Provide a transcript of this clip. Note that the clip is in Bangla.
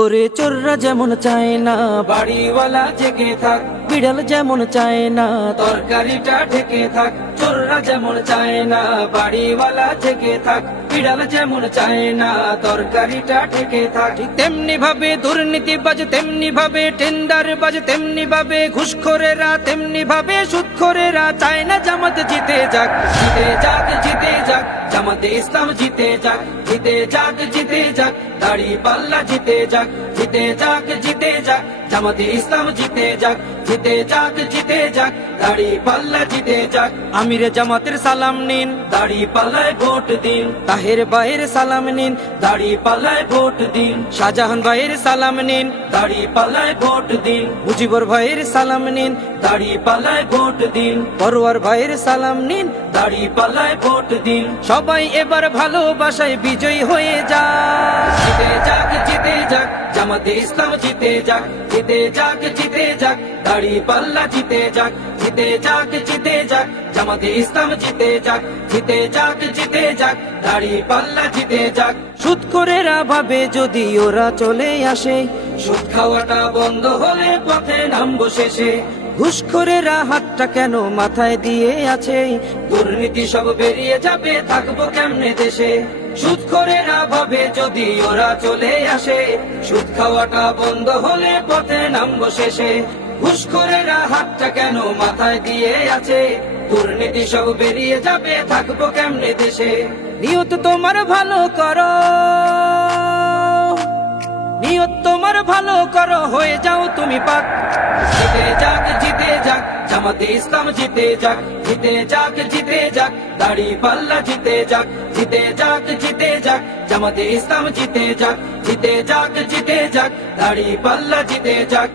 ওরে চোররা যেমন চায় না বাড়িওয়ালা জেগে থাক, বিড়াল যেমন চায় না তরকারিটা ঢেকে থাক। চোররা যেমন চায় না বাড়িওয়ালা জেগে থাক, বিড়াল যেমন চায় না তরকারিটা ঢেকে থাক। তেমনি ভাবে দুর্নীতিবাজ, তেমনি ভাবে টেন্ডার বাজ, তেমনি ভাবে ঘুষখোরেরা, তেমনি ভাবে সুদখোরেরা চায় না জামাত জিতে যাক। জিতে যাক, জিতে যাক, জামাতে ইসলাম জিতে যাক। জিতে যাক, জিতে যাক, দাড়ি পাল্লা জিতে যাক। জিতে যাক, জিতে যাক, জামাতে ইসলাম জিতে যাক। জিতে যাক, জিতে যাক, দাড়ি পাল্লা জিতে যাক। আমিরে জামাতের সালাম নিন, দাড়ি পাল্লায় ভোট দিন। তাহের ভাইয়ের সালাম নিন, দাড়ি পাল্লায় ভোট দিন। শাহজাহান ভাইয়ের সালাম নিন, দাড়ি পাল্লায় ভোট দিন। মুজিবুর ভাইয়ের সালাম নিন, দাড়ি পাল্লায় ভোট দিন। পরওয়ার ভাইয়ের সালাম নিন, দাড়ি পাল্লায় ভোট দিন। সবাই এবার ভালোবাসায় বিজয়ী হয়ে যাক। জিতে যাক, জিতে যাক, জামাতে ইসলাম জিতে যাক। জিতে যাক, জিতে যাক, দাড়ি পাল্লা জিতে যাক। জিতে যাক, জিতে যাক, জামাতে ইসলাম জিতে যাক। জিতে যাক, জিতে যাক, দাড়ি পাল্লা জিতে যাক। সুদখোরেরা ভাবে যদি ওরা চলে আসে, সুদ খাওয়াটা বন্ধ হলে পথে নামবো শেষে। ঘুষখোরেরা হাতটা কেন মাথায় দিয়ে আছে, দুর্নীতি সব বেরিয়ে যাবে, থাকবো কেমনে দেশে। সুদখোরেরা ভাবে যদি ওরা চলে আসে, সুদ খাওয়াটা বন্ধ হলে পথে নামবো শেষে। ঘুষখোরেরা হাতটা কেন মাথায় দিয়ে আছে, দুর্নীতি সব বেরিয়ে যাবে, থাকবো কেমনে দেশে। নিয়ত তোমার ভালো করো, নিয়ত তোমার ভালো করো, হয়ে যাও তুমি পাক। জিতে যাক, জিতে যাক, জামাতে ইসলাম জিতে যাক। জিতে যাক, জিতে যাক, দাড়ি পাল্লা জিতে যাক। জিতে যাক, জিতে যাক, জামাতে ইসলাম জিতে যাক। জিতে যাক, জিতে যাক, দাড়ি পাল্লা জিতে যাক।